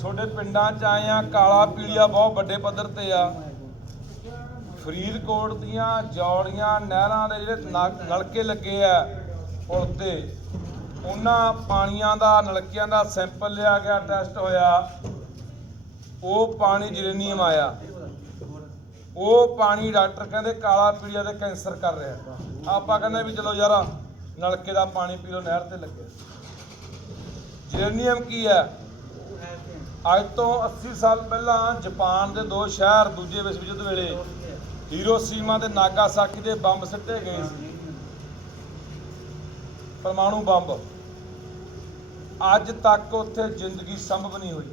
ਤੁਹਾਡੇ ਪਿੰਡਾਂ ਚ ਆਏ ਆ, ਕਾਲਾ ਪੀਲੀਆ ਬਹੁਤ ਵੱਡੇ ਪੱਧਰ ਤੇ ਆ। ਫਰੀਦਕੋਟ ਦੀਆਂ ਜੌੜੀਆਂ ਨਹਿਰਾਂ ਦੇ ਜਿਹੜੇ ਨਲ- ਨਲਕੇ ਲੱਗੇ ਆ ਪੁਲ ਤੇ, ਉਹਨਾਂ ਪਾਣੀਆਂ ਦਾ, ਨਲਕਿਆਂ ਦਾ ਸੈਂਪਲ ਲਿਆ ਗਿਆ, ਟੈਸਟ ਹੋਇਆ। ਉਹ ਪਾਣੀ ਜਰੇਨੀਅਮ ਆਇਆ। ਉਹ ਪਾਣੀ ਡਾਕਟਰ ਕਹਿੰਦੇ ਕਾਲਾ ਪੀਲੀਆ ਤੇ ਕੈਂਸਰ ਕਰ ਰਿਹਾ। ਆਪਾਂ ਕਹਿੰਦੇ ਵੀ ਚਲੋ ਯਾਰਾ, ਨਲਕੇ ਦਾ ਪਾਣੀ ਪੀ ਲਓ, ਨਹਿਰ ਤੇ ਲੱਗੇ। ਜਰੇਨੀਅਮ ਕੀ ਹੈ ਅੱਜ ਤੋਂ 80 ਸਾਲ ਪਹਿਲਾਂ ਜਾਪਾਨ ਦੇ ਦੋ ਸ਼ਹਿਰ ਦੂਜੇ ਵਿਸ਼ਵ ਯੁੱਧ ਵੇਲੇ ਹੀਰੋਸ਼ੀਮਾ ਤੇ ਨਾਗਾਸਾਕੀ ਦੇ ਬੰਬ ਸਿੱਟੇ ਗਏ ਸੀ। ਪਰਮਾਣੂ ਬੰਬ। ਅੱਜ ਤੱਕ ਉੱਥੇ ਜ਼ਿੰਦਗੀ ਸੰਭਵ ਨਹੀਂ ਹੋਈ।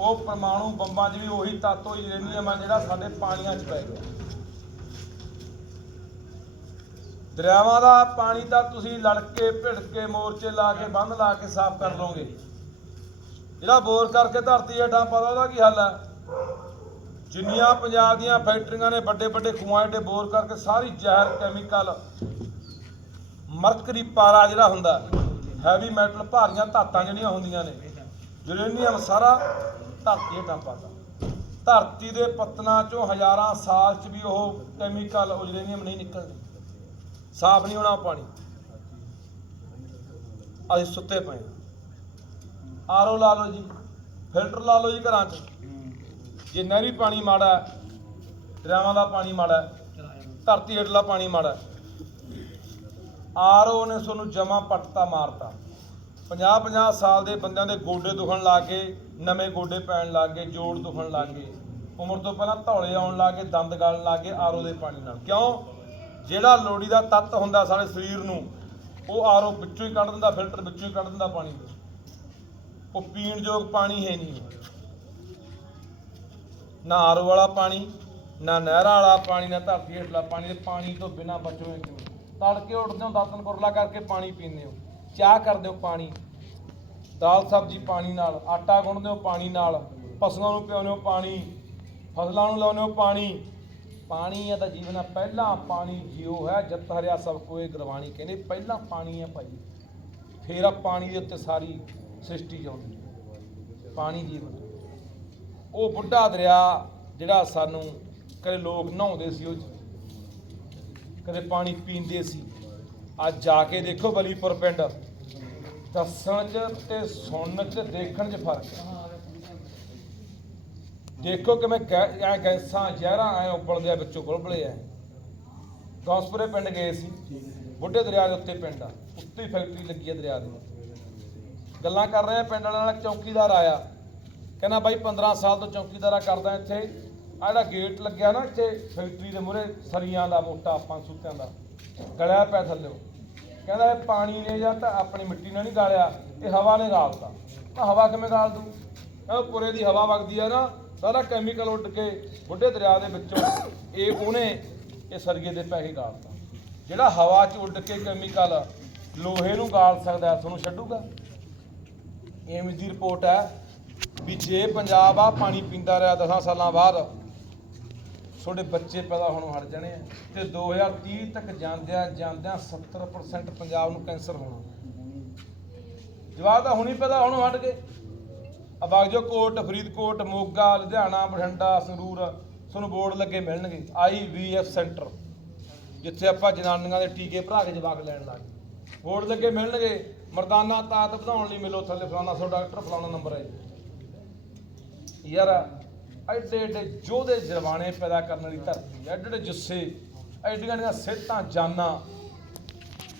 ਉਹ ਪਰਮਾਣੂ ਬੰਬਾਂ 'ਚ ਵੀ ਉਹੀ ਤੱਤ ਉਹ ਯੂਰੇਨੀਅਮ ਆ ਜਿਹੜਾ ਸਾਡੇ ਪਾਣੀਆਂ 'ਚ ਪੈ ਗਿਆ। ਦਰਿਆਵਾਂ ਦਾ ਪਾਣੀ ਤਾਂ ਤੁਸੀਂ ਲੜਕੇ ਭਿੜ ਕੇ ਮੋਰਚੇ ਲਾ ਕੇ ਬੰਦ ਲਾ ਕੇ ਸਾਫ਼ ਕਰ ਲਓਗੇ। ਜਿਹੜਾ ਬੋਰ ਕਰਕੇ ਧਰਤੀ ਹੇਠਾਂ ਪਤਾ ਉਹਦਾ ਕੀ ਹੱਲ ਹੈ? ਜਿੰਨੀਆਂ ਪੰਜਾਬ ਦੀਆਂ ਫੈਕਟਰੀਆਂ ਨੇ ਵੱਡੇ ਵੱਡੇ ਖੂਹਾਂ ਏਡੇ ਬੋਰ ਕਰਕੇ ਸਾਰੀ ਜ਼ਹਿਰ ਕੈਮੀਕਲ ਮਰਕਰੀ ਪਾਰਾ ਜਿਹੜਾ ਹੁੰਦਾ ਹੈਵੀ ਮੈਟਲ ਭਾਰੀਆਂ ਧਾਤਾਂ ਜਿਹੜੀਆਂ ਹੁੰਦੀਆਂ ਨੇ ਯੂਰੇਨੀਅਮ ਸਾਰਾ ਧਰਤੀ ਹੇਠਾਂ ਪਾਤਾ ਧਰਤੀ ਦੇ ਪੱਤਨਾਂ ਚੋਂ ਹਜ਼ਾਰਾਂ ਸਾਲ 'ਚ ਵੀ ਉਹ ਕੈਮੀਕਲ ਉਹ ਯੂਰੇਨੀਅਮ ਨਹੀਂ ਨਿਕਲਦੇ। ਸਾਫ਼ ਨਹੀਂ ਹੋਣਾ ਪਾਣੀ। ਅਸੀਂ ਸੁੱਤੇ ਪਏ ਆਰਓ ਲਾ ਲਓ ਜੀ ਫਿਲਟਰ ਲਾ ਲਓ ਜੀ ਘਰਾਂ 'ਚ। ਜੇ ਨਹਿਰੀ ਪਾਣੀ ਮਾੜਾ ਹੈ, ਦਰਿਆਵਾਂ ਦਾ ਪਾਣੀ ਮਾੜਾ ਧਰਤੀ ਹੇਠਲਾ ਪਾਣੀ ਮਾੜਾ ਆਰਓ ਨੇ ਤੁਹਾਨੂੰ ਜਮਾ ਪੱਟਤਾ ਮਾਰਤਾ। 50 50 ਸਾਲ ਦੇ ਬੰਦਿਆਂ ਦੇ ਗੋਡੇ ਦੁਖਣ ਲੱਗ ਗਏ ਨਵੇਂ ਗੋਡੇ ਪੈਣ ਲੱਗ ਗਏ ਜੋੜ ਦੁਖਣ ਲੱਗ ਗਏ। ਉਮਰ ਤੋਂ ਪਹਿਲਾਂ ਧੌਲੇ ਆਉਣ ਲੱਗ ਗਏ ਦੰਦ ਗਲਣ ਲੱਗ ਗਏ ਆਰਓ ਦੇ ਪਾਣੀ ਨਾਲ। ਕਿਉਂ? ਜਿਹੜਾ ਲੋੜੀ ਦਾ ਤੱਤ ਹੁੰਦਾ ਸਾਡੇ ਸਰੀਰ ਨੂੰ ਉਹ ਆਰਓ ਵਿੱਚੋਂ ਹੀ ਕੱਢ ਦਿੰਦਾ ਫਿਲਟਰ ਵਿੱਚੋਂ ਹੀ ਕੱਢ ਦਿੰਦਾ ਪਾਣੀ। ਉਹ ਪੀਣ ਯੋਗ ਪਾਣੀ ਹੈ ਨਹੀਂ। ਨਾ ਆਰਓ ਵਾਲਾ ਪਾਣੀ, ਨਾ ਨਹਿਰਾਂ ਵਾਲਾ ਪਾਣੀ, ਨਾ ਧਰਤੀ ਹੇਠਲਾ ਪਾਣੀ ਤੇ ਪਾਣੀ ਤੋਂ ਬਿਨਾ ਬਚੋਗੇ ਕਿਵੇਂ? ਤੜਕੇ ਉੱਠਦੇ ਹੋ ਦਾਤਨ ਕੁਰਲਾ ਕਰਕੇ ਪਾਣੀ ਪੀਂਦੇ ਹੋ, ਚਾਹ ਕਰਦੇ ਹੋ ਪਾਣੀ, ਦਾਲ ਸਬਜ਼ੀ ਪਾਣੀ ਨਾਲ, ਆਟਾ ਗੁੰਨਦੇ ਹੋ ਪਾਣੀ ਨਾਲ, ਪਸ਼ੂਆਂ ਨੂੰ ਪਿਆਉਂਦੇ ਹੋ ਪਾਣੀ, ਫਸਲਾਂ ਨੂੰ ਲਾਉਂਦੇ ਹੋ ਪਾਣੀ। ਪਾਣੀ ਹੈ ਤਾਂ ਜੀਵਨ ਹੈ ਪਹਿਲਾਂ ਪਾਣੀ ਜਿਉ ਹੈ, ਜਤ ਹਰਿਆ ਸਭ ਕੋਏ ਗੁਰਬਾਣੀ ਕਹਿੰਦੇ, ਪਹਿਲਾਂ ਪਾਣੀ ਹੈ ਭਾਈ। ਫੇਰ ਆ ਪਾਣੀ ਦੇ ਉੱਤੇ ਸਾਰੀ ਸ੍ਰਿਸ਼ਟੀ ਜਾਉਂਦੀ ਪਾਣੀ ਜੀਵਨ। ਉਹ ਬੁੱਢਾ ਦਰਿਆ ਜਿਹੜਾ ਸਾਨੂੰ ਕਦੇ ਲੋਕ ਨਹਾਉਂਦੇ ਸੀ ਉਹ ਕਦੇ ਪਾਣੀ ਪੀਂਦੇ ਸੀ। ਅੱਜ ਜਾ ਕੇ ਦੇਖੋ ਬਲੀਪੁਰ ਪਿੰਡ ਦੱਸਣ 'ਚ ਤੇ ਸੁਣਨ 'ਚ ਦੇਖਣ 'ਚ ਫ਼ਰਕ ਹੈ। ਦੇਖੋ ਕਿਵੇਂ ਗੈ- ਐ ਗੈਸਾਂ ਜ਼ਹਿਰਾਂ ਐ ਉਬਲਦੇ ਆ ਵਿੱਚੋਂ ਗੁਲਬਲੇ ਆ ਗੌਸਪੁਰੇ ਪਿੰਡ ਗਏ ਸੀ। ਬੁੱਢੇ ਦਰਿਆ ਦੇ ਉੱਤੇ ਪਿੰਡ ਆ ਉੱਤੇ ਫੈਕਟਰੀ ਲੱਗੀ ਆ ਦਰਿਆ ਦੀ। ਗੱਲਾਂ ਕਰ ਰਹੇ, ਪਿੰਡ ਵਾਲਿਆਂ ਨਾਲ ਚੌਕੀਦਾਰ ਆਇਆ। ਕਹਿੰਦਾ, ਬਾਈ 15 ਸਾਲ ਤੋਂ ਚੌਕੀਦਾਰਾ ਕਰਦਾ ਇੱਥੇ। ਆ ਜਿਹੜਾ ਗੇਟ ਲੱਗਿਆ ਨਾ ਇੱਥੇ ਫੈਕਟਰੀ ਦੇ ਮੂਹਰੇ ਸਰੀਆਂ ਦਾ ਮੋਟਾ ਆਪਾਂ ਸੂਤਿਆਂ ਦਾ, ਗਲਿਆ ਪਿਆ ਥੱਲੇ। ਕਹਿੰਦਾ, ਇਹ ਪਾਣੀ ਨੇ ਜਾਂ ਤਾਂ ਆਪਣੀ ਮਿੱਟੀ ਨਾਲ ਨਹੀਂ ਗਾਲਿਆ, ਇਹ ਹਵਾ ਨੇ ਗਾਲਤਾ। ਤਾਂ ਹਵਾ ਕਿਵੇਂ ਗਾਲ ਦੂ ਕਹਿੰਦਾ ਪੁਰੇ ਦੀ ਹਵਾ ਵਗਦੀ ਆ ਨਾ, ਸਾਰਾ ਕੈਮੀਕਲ ਉੱਡ ਕੇ ਬੁੱਢੇ ਦਰਿਆ ਦੇ ਵਿੱਚੋਂ ਇਹ ਉਹਨੇ ਇਹ ਸਰੀਏ ਦੇ ਪੈਸੇ ਗਾਲਤਾ। ਜਿਹੜਾ ਹਵਾ 'ਚ ਉੱਡ ਕੇ ਕੈਮੀਕਲ ਲੋਹੇ ਨੂੰ ਗਾਲ ਸਕਦਾ ਤੁਹਾਨੂੰ ਛੱਡੂਗਾ? ਏਮਜ਼ ਦੀ ਰਿਪੋਰਟ ਹੈ ਵੀ ਜੇ ਪੰਜਾਬ ਆ ਪਾਣੀ ਪੀਂਦਾ ਰਿਹਾ 10 ਸਾਲਾਂ ਬਾਅਦ, ਤੁਹਾਡੇ ਬੱਚੇ ਪੈਦਾ ਹੋਣੋਂ ਹਟ ਜਾਣੇ ਆ। ਤੇ 2030 ਤੱਕ ਜਾਂਦਿਆਂ ਜਾਂਦਿਆਂ 70% ਪੰਜਾਬ ਨੂੰ ਕੈਂਸਰ ਹੋਣਾ। ਜਵਾਬ ਤਾਂ ਹੁਣੀ ਪੈਦਾ ਹੋਣੋਂ ਹਟ ਗਏ। ਅਬਾਗਜੋ ਕੋਟ, ਫਰੀਦਕੋਟ, ਮੋਗਾ, ਲੁਧਿਆਣਾ, ਬਠਿੰਡਾ, ਸੰਗਰੂਰ, ਤੁਹਾਨੂੰ ਬੋਰਡ ਲੱਗੇ ਮਿਲਣਗੇ। ਆਈਵੀਐਫ ਸੈਂਟਰ ਜਿੱਥੇ ਆਪਾਂ ਜਨਾਨੀਆਂ ਦੇ ਟੀਕੇ ਭਰਾ ਕੇ ਜਵਾਕ ਲੈਣ ਲੱਗ ਗਏ। ਬੋਰਡ ਲੱਗੇ ਮਿਲਣਗੇ ਮਰਦਾਨਾ ਤਾਕਤ ਵਧਾਉਣ ਲਈ ਮਿਲੋ ਥੱਲੇ ਫਲਾਣਾ ਸੌ ਡਾਕਟਰ ਫਲਾਣਾ ਨੰਬਰ ਹੈ। ਯਾਰ, ਐਡੇ ਐਡੇ ਜੋਧੇ ਜਰਵਾਣੇ ਪੈਦਾ ਕਰਨ ਵਾਲੀ ਧਰਤੀ ਐਡੇ ਐਡੇ ਜੁੱਸੇ, ਐਡੀਆਂ ਐਡੀਆਂ ਸਿਹਤਾਂ, ਜਾਨਾਂ।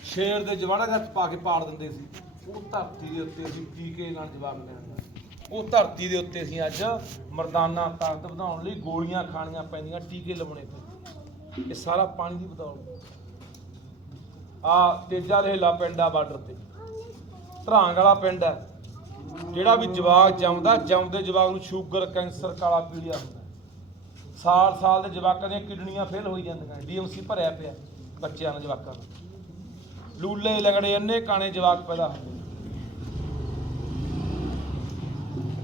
ਸ਼ੇਰ ਦੇ ਜਵਾੜਾ ਵਿੱਚ ਪਾ ਕੇ ਪਾੜ ਦਿੰਦੇ ਸੀ। ਉਹ ਧਰਤੀ ਦੇ ਉੱਤੇ ਅਸੀਂ ਟੀਕੇ ਨਾਲ ਜਵਾਬ ਲੈਣ ਉਹ ਧਰਤੀ ਦੇ ਉੱਤੇ ਅਸੀਂ ਅੱਜ ਮਰਦਾਨਾ ਤਾਕਤ ਵਧਾਉਣ ਲਈ ਗੋਲੀਆਂ ਖਾਣੀਆਂ ਪੈਂਦੀਆਂ, ਟੀਕੇ ਲਵਾਉਣੇ ਪੈਂਦੇ। ਇਹ ਸਾਰਾ ਪਾਣੀ ਦੀ ਬਦੌਲਤ। ਆ ਤੇਜਾ ਰੇਲਾ ਪਿੰਡ ਆ ਬਾਰਡਰ ਤੇ। ਧਰਾਂਗ ਵਾਲਾ ਪਿੰਡ ਹੈ। ਜਿਹੜਾ ਵੀ ਜਵਾਕ ਜੰਮਦਾ, ਜੰਮਦੇ ਜਵਾਕ ਨੂੰ ਸ਼ੂਗਰ, ਕੈਂਸਰ, ਕਾਲਾ ਪੀਲੀਆ ਹੁੰਦਾ। ਸਾਲ ਸਾਲ ਦੇ ਜਵਾਕਾਂ ਦੀਆਂ ਕਿਡਨੀਆਂ ਫੇਲ ਹੋਈ ਜਾਂਦੀਆਂ। ਡੀਐਮਸੀ ਭਰਿਆ ਪਿਆ ਬੱਚਿਆਂ ਨੂੰ, ਜਵਾਕਾਂ ਨੂੰ। ਲੂਲੇ, ਲਗੜੇ ਅੰਨੇ ਕਾਣੇ ਜਵਾਕ ਪੈਦਾ ਹੁੰਦੇ।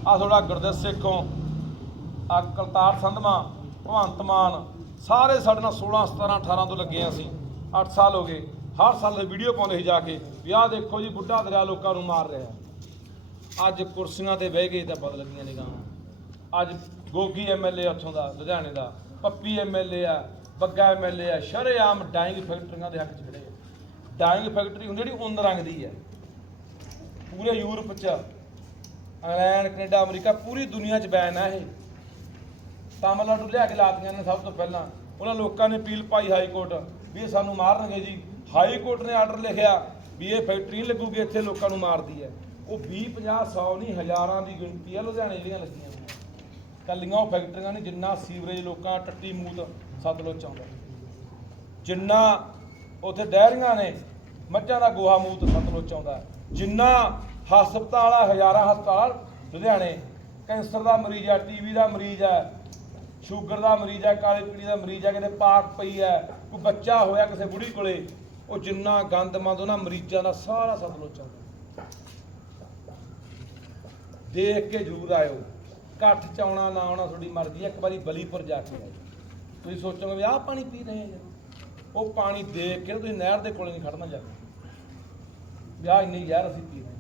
ਆ ਥੋੜਾ ਗੁਰਦੇਵ ਸੇਖੋਂ ਆ ਕਲਤਾਰ ਸੰਧਮਾ ਭਗਵੰਤ ਮਾਨ, ਸਾਰੇ ਸਾਡੇ ਨਾਲ 16 17 18 ਤੋਂ ਲੱਗੇ ਆ ਸੀ 8 ਸਾਲ ਹੋ ਗਏ। ਹਰ ਸਾਲ ਵੀਡੀਓ ਪਾਉਂਦੇ ਸੀ ਜਾ ਕੇ ਵੀ ਆਹ ਦੇਖੋ ਜੀ, ਬੁੱਢਾ ਦਰਿਆ ਲੋਕਾਂ ਨੂੰ ਮਾਰ ਰਿਹਾ ਅੱਜ ਕੁਰਸੀਆਂ ਤੇ ਬਹਿ ਗਏ ਤਾਂ ਬਦਲ ਗਈਆਂ ਨਿਗਾਹਾਂ ਅੱਜ ਗੋਗੀ ਐਮਐਲਏ ਉੱਥੋਂ ਦਾ, ਲੁਧਿਆਣੇ ਦਾ, ਪੱਪੀ ਐਮਐਲਏ ਆ, ਬੱਗਾ ਐਮਐਲਏ ਆ, ਸ਼ਰੇਆਮ ਡਾਈਂਗ ਫੈਕਟਰੀਆਂ ਦੇ ਹੱਕ 'ਚ ਖੜੇ ਆ। ਡਾਈਂਗ ਫੈਕਟਰੀ ਹੁੰਦੀ ਜਿਹੜੀ ਉਨ ਰੰਗ ਦੀ ਹੈ ਪੂਰੇ ਯੂਰਪ 'ਚ, ਇੰਗਲੈਂਡ, ਕੈਨੇਡਾ, ਅਮਰੀਕਾ, ਪੂਰੀ ਦੁਨੀਆ 'ਚ ਬੈਨ ਹੈ ਇਹ। ਤਾਮਿਲਨਾਡੂ ਲਿਆ ਕੇ ਲਾਤੀਆਂ ਨੇ ਸਭ ਤੋਂ ਪਹਿਲਾਂ। ਉਹਨਾਂ ਲੋਕਾਂ ਨੇ ਅਪੀਲ ਪਾਈ ਹਾਈ ਕੋਰਟ ਵੀ ਇਹ ਸਾਨੂੰ ਮਾਰਨਗੇ ਜੀ। ਹਾਈ ਕੋਰਟ ਨੇ ਆਰਡਰ ਲਿਖਿਆ ਵੀ ਇਹ ਫੈਕਟਰੀ ਨਹੀਂ ਲੱਗੂਗੀ, ਇੱਥੇ ਲੋਕਾਂ ਨੂੰ ਮਾਰਦੀ ਹੈ। ਉਹ 20 50 100 ਨਹੀਂ, ਹਜ਼ਾਰਾਂ ਦੀ ਗਿਣਤੀ ਹੈ, ਲੁਧਿਆਣੇ ਜਿਹੜੀਆਂ ਲੱਗੀਆਂ ਹੋਈਆਂ। ਕੱਲੀਆਂ ਉਹ ਫੈਕਟਰੀਆਂ ਨੇ ਜਿੰਨਾ ਸੀਵਰੇਜ ਲੋਕਾਂ ਟੱਟੀ ਮੂਤ ਸਤਲੁਜ ਆਉਂਦਾ ਜਿੰਨਾ ਉੱਥੇ ਡੈਰੀਆਂ ਨੇ, ਮੱਝਾਂ ਦਾ ਗੋਹਾ ਮੂਤ ਸਤਲੁਜ ਆਉਂਦਾ ਜਿੰਨਾ ਹਸਪਤਾਲ ਆ, ਹਜ਼ਾਰਾਂ ਹਸਪਤਾਲ, ਲੁਧਿਆਣੇ, ਕੈਂਸਰ ਦਾ ਮਰੀਜ਼ ਆ ਟੀਵੀ ਦਾ ਮਰੀਜ਼ ਆ ਸ਼ੂਗਰ ਦਾ ਮਰੀਜ਼ ਆ ਕਾਲੇ ਪੀੜੀ ਦਾ ਮਰੀਜ਼ ਆ ਕਿਤੇ ਪਾਕ ਪਈ ਆ ਕੋਈ ਬੱਚਾ ਹੋਇਆ ਕਿਸੇ ਬੁੜੀ ਕੋਲੇ ਉਹ ਜਿੰਨਾ ਗੰਦ ਮੰਦ ਉਹਨਾਂ ਮਰੀਜ਼ਾਂ ਦਾ ਸਾਰਾ ਸਤਲੁਜ 'ਚ ਦੇਖ ਕੇ ਜ਼ਰੂਰ ਆਇਓ। ਇਕੱਠ ਚ ਆਉਣਾ ਨਾ ਆਉਣਾ ਤੁਹਾਡੀ ਮਰਜ਼ੀ ਹੈ, ਇੱਕ ਵਾਰੀ ਬਲੀਪੁਰ ਜਾ ਕੇ ਆਇਓ। ਤੁਸੀਂ ਸੋਚੋਗੇ ਵੀ ਆਹ ਪਾਣੀ ਪੀ ਰਹੇ ਆ। ਉਹ ਪਾਣੀ ਦੇਖ ਕੇ ਤੁਸੀਂ ਨਹਿਰ ਦੇ ਕੋਲੇ ਨਹੀਂ ਖੜਨਾ ਜਾ ਕੇ ਵੀ ਆਹ ਇੰਨੀ ਜ਼ਹਿਰ ਅਸੀਂ ਪੀ ਰਹੇ